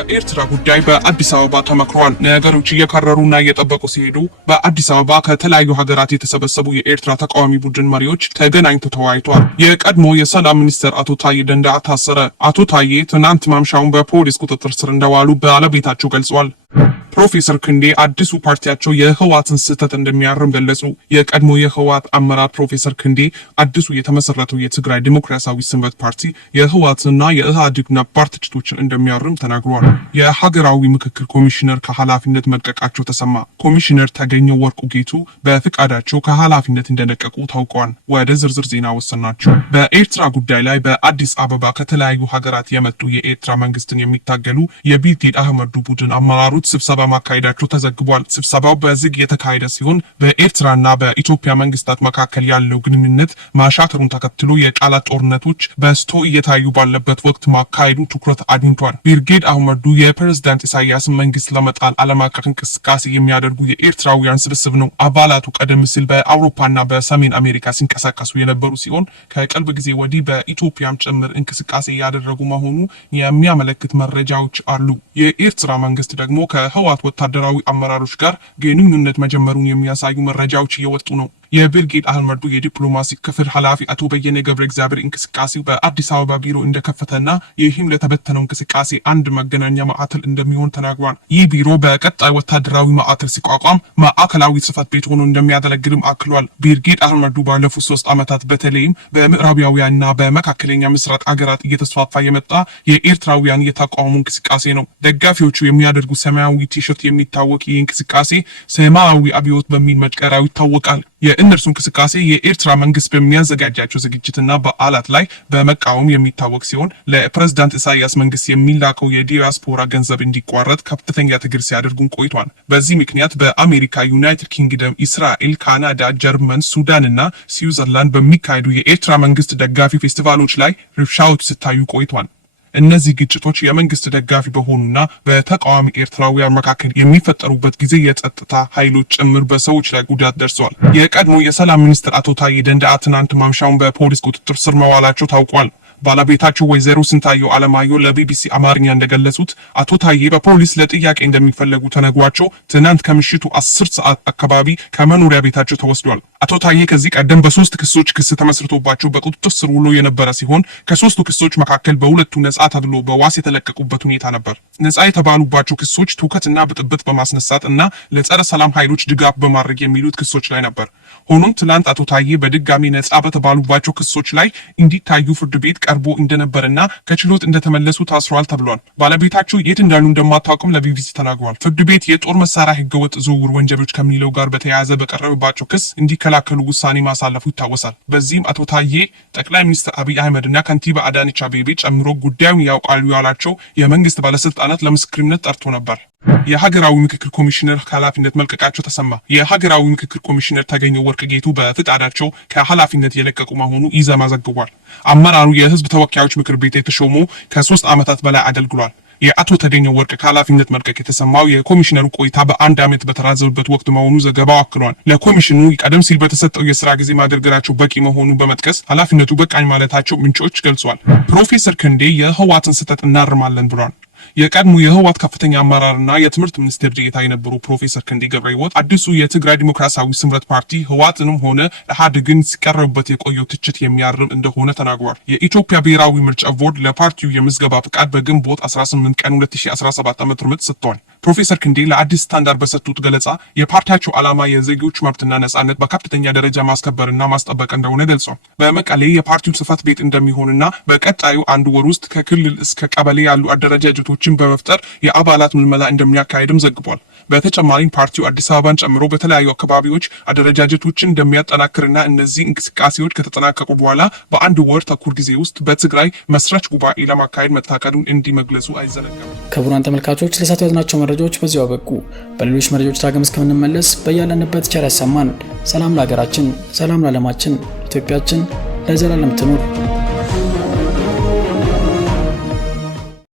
በኤርትራ ጉዳይ በአዲስ አበባ ተመክሯል። ነገሮች እየከረሩና እየጠበቁ ሲሄዱ በአዲስ አበባ ከተለያዩ ሀገራት የተሰበሰቡ የኤርትራ ተቃዋሚ ቡድን መሪዎች ተገናኝተው ተወያይተዋል። የቀድሞ የሰላም ሚኒስትር አቶ ታዬ ደንደዓ ታሰረ። አቶ ታዬ ትናንት ማምሻውን በፖሊስ ቁጥጥር ስር እንደዋሉ ባለቤታቸው ገልጿል። ፕሮፌሰር ክንዴ አዲሱ ፓርቲያቸው የህወሓትን ስህተት እንደሚያርም ገለጹ። የቀድሞ የህወሓት አመራር ፕሮፌሰር ክንዴ አዲሱ የተመሰረተው የትግራይ ዲሞክራሲያዊ ስምረት ፓርቲ የህወሓትና የኢህአዴግ ነባር ትችቶችን እንደሚያርም ተናግሯል። የሀገራዊ ምክክር ኮሚሽነር ከኃላፊነት መልቀቃቸው ተሰማ። ኮሚሽነር ተገኘው ወርቁ ጌቱ በፍቃዳቸው ከኃላፊነት እንደለቀቁ ታውቋል። ወደ ዝርዝር ዜና ወሰናቸው። በኤርትራ ጉዳይ ላይ በአዲስ አበባ ከተለያዩ ሀገራት የመጡ የኤርትራ መንግስትን የሚታገሉ የቢልጌት አህመዱ ቡድን አመራሮች ስብሰባ ማካሄዳቸው ተዘግቧል። ስብሰባው በዝግ የተካሄደ ሲሆን በኤርትራና በኢትዮጵያ መንግስታት መካከል ያለው ግንኙነት ማሻከሩን ተከትሎ የቃላት ጦርነቶች በስቶ እየታዩ ባለበት ወቅት ማካሄዱ ትኩረት አግኝቷል። ብርጌድ አህመዱ የፕሬዝዳንት ኢሳያስ መንግስት ለመጣል ዓለም አቀፍ እንቅስቃሴ የሚያደርጉ የኤርትራውያን ስብስብ ነው። አባላቱ ቀደም ሲል በአውሮፓና በሰሜን አሜሪካ ሲንቀሳቀሱ የነበሩ ሲሆን ከቅርብ ጊዜ ወዲህ በኢትዮጵያም ጭምር እንቅስቃሴ ያደረጉ መሆኑ የሚያመለክት መረጃዎች አሉ። የኤርትራ መንግስት ደግሞ ከህወሓት ወታደራዊ አመራሮች ጋር ግንኙነት መጀመሩን የሚያሳዩ መረጃዎች እየወጡ ነው። የብርጌድ አህመዱ የዲፕሎማሲ ክፍል ኃላፊ አቶ በየነ ገብረ እግዚአብሔር እንቅስቃሴው በአዲስ አበባ ቢሮ እንደከፈተና ይህም ለተበተነው እንቅስቃሴ አንድ መገናኛ ማዕከል እንደሚሆን ተናግሯል። ይህ ቢሮ በቀጣይ ወታደራዊ ማዕከል ሲቋቋም ማዕከላዊ ጽህፈት ቤት ሆኖ እንደሚያገለግልም አክሏል። ብርጌድ አህመዱ ባለፉት 3 ዓመታት በተለይም በምዕራባውያንና በመካከለኛ ምስራቅ አገራት እየተስፋፋ የመጣ የኤርትራውያን የተቃውሞ እንቅስቃሴ ነው። ደጋፊዎቹ የሚያደርጉ ሰማያዊ ቲሸርት የሚታወቅ ይህ እንቅስቃሴ ሰማያዊ አብዮት በሚል መጠሪያው ይታወቃል። የእነርሱ እንቅስቃሴ የኤርትራ መንግስት በሚያዘጋጃቸው ዝግጅትና በዓላት ላይ በመቃወም የሚታወቅ ሲሆን ለፕሬዝዳንት ኢሳያስ መንግስት የሚላከው የዲያስፖራ ገንዘብ እንዲቋረጥ ከፍተኛ ትግል ሲያደርጉም ቆይቷል። በዚህ ምክንያት በአሜሪካ፣ ዩናይትድ ኪንግደም፣ እስራኤል፣ ካናዳ፣ ጀርመን፣ ሱዳን እና ስዊዘርላንድ በሚካሄዱ የኤርትራ መንግስት ደጋፊ ፌስቲቫሎች ላይ ረብሻዎች ሲታዩ ቆይቷል። እነዚህ ግጭቶች የመንግስት ደጋፊ በሆኑና በተቃዋሚ ኤርትራውያን መካከል የሚፈጠሩበት ጊዜ የጸጥታ ኃይሎች ጭምር በሰዎች ላይ ጉዳት ደርሰዋል። የቀድሞ የሰላም ሚኒስትር አቶ ታዬ ደንደዓ ትናንት ማምሻውን በፖሊስ ቁጥጥር ስር መዋላቸው ታውቋል። ባለቤታቸው ወይዘሮ ስንታየው አለማየሁ ለቢቢሲ አማርኛ እንደገለጹት አቶ ታዬ በፖሊስ ለጥያቄ እንደሚፈለጉ ተነግሯቸው ትናንት ከምሽቱ 10 ሰዓት አካባቢ ከመኖሪያ ቤታቸው ተወስዷል። አቶ ታዬ ከዚህ ቀደም በ3 ክሶች ክስ ተመስርቶባቸው በቁጥጥር ስር ውሎ የነበረ ሲሆን ከ3ቱ ክሶች መካከል በሁለቱ ነጻ ተብሎ በዋስ የተለቀቁበት ሁኔታ ነበር። ነጻ የተባሉባቸው ክሶች ትውከትና ብጥብጥ በማስነሳት እና ለጸረ ሰላም ኃይሎች ድጋፍ በማድረግ የሚሉት ክሶች ላይ ነበር። ሆኖም ትናንት አቶ ታዬ በድጋሚ ነጻ በተባሉባቸው ክሶች ላይ እንዲታዩ ፍርድ ቤት ቀርቦ እንደነበርና ከችሎት እንደተመለሱ ታስሯል ተብሏል። ባለቤታቸው የት እንዳሉ እንደማታውቅም ለቢቢሲ ተናግሯል። ፍርድ ቤት የጦር መሳሪያ ህገወጥ ዝውውር ወንጀሎች ከሚለው ጋር በተያያዘ በቀረበባቸው ክስ እንዲከላከሉ ውሳኔ ማሳለፉ ይታወሳል። በዚህም አቶ ታዬ ጠቅላይ ሚኒስትር አብይ አህመድና ከንቲባ አዳነች አቤቤ ጨምሮ ጉዳዩን ያውቃሉ ያላቸው የመንግስት ባለስልጣናት ለምስክርነት ጠርቶ ነበር። የሀገራዊ ምክክር ኮሚሽነር ከኃላፊነት መልቀቃቸው ተሰማ። የሀገራዊ ምክክር ኮሚሽነር ተገኘው ወርቅ ጌቱ በፍቃዳቸው ከኃላፊነት የለቀቁ መሆኑ ኢዜማ ዘግቧል። አመራሩ የህዝብ ተወካዮች ምክር ቤት የተሾሙ ከ3 ዓመታት በላይ አገልግሏል። የአቶ ተገኘው ወርቅ ከኃላፊነት መልቀቅ የተሰማው የኮሚሽነሩ ቆይታ በ1 ዓመት በተራዘመበት ወቅት መሆኑ ዘገባው አክሏል። ለኮሚሽኑ ቀደም ሲል በተሰጠው የስራ ጊዜ ማገልገላቸው በቂ መሆኑን በመጥቀስ ኃላፊነቱ በቃኝ ማለታቸው ምንጮች ገልጿል። ፕሮፌሰር ክንዴ የህወሓትን ስህተት እናርማለን ብሏል። የቀድሞ የህወሓት ከፍተኛ አመራርና የትምህርት ሚኒስቴር ዴኤታ የነበሩ ፕሮፌሰር ክንዴ ገብረ ሕይወት አዲሱ የትግራይ ዲሞክራሲያዊ ስምረት ፓርቲ ህወሓትንም ሆነ ኢህአዴግን ሲቀርብበት የቆየው ትችት የሚያርም እንደሆነ ተናግሯል። የኢትዮጵያ ብሔራዊ ምርጫ ቦርድ ለፓርቲው የምዝገባ ፍቃድ በግንቦት 18 ቀን 2017 ዓ.ም ሰጥቷል። ፕሮፌሰር ክንዴ ለአዲስ ስታንዳርድ በሰጡት ገለጻ የፓርቲያቸው ዓላማ የዜጎች መብትና ነጻነት በከፍተኛ ደረጃ ማስከበርና ማስጠበቅ እንደሆነ ገልጿል። በመቀሌ የፓርቲው ጽህፈት ቤት እንደሚሆንና በቀጣዩ 1 ወር ውስጥ ከክልል እስከ ቀበሌ ያሉ አደረጃጀቶችን በመፍጠር የአባላት ምልመላ እንደሚያካሄድም ዘግቧል። በተጨማሪም ፓርቲው አዲስ አበባን ጨምሮ በተለያዩ አካባቢዎች አደረጃጀቶችን እንደሚያጠናክርና እነዚህ እንቅስቃሴዎች ከተጠናቀቁ በኋላ በ1 ወር ተኩል ጊዜ ውስጥ በትግራይ መስራች ጉባኤ ለማካሄድ መታቀዱን እንዲመግለጹ አይዘነጋም። ክቡራን ተመልካቾች ለሰዓቱ ያዝናቸው መረጃዎች በዚሁ አበቁ። በሌሎች መረጃዎች ዳግም እስከምንመለስ በያለንበት ቸር ያሰማን። ሰላም ለሀገራችን፣ ሰላም ለዓለማችን። ኢትዮጵያችን ለዘላለም ትኑር።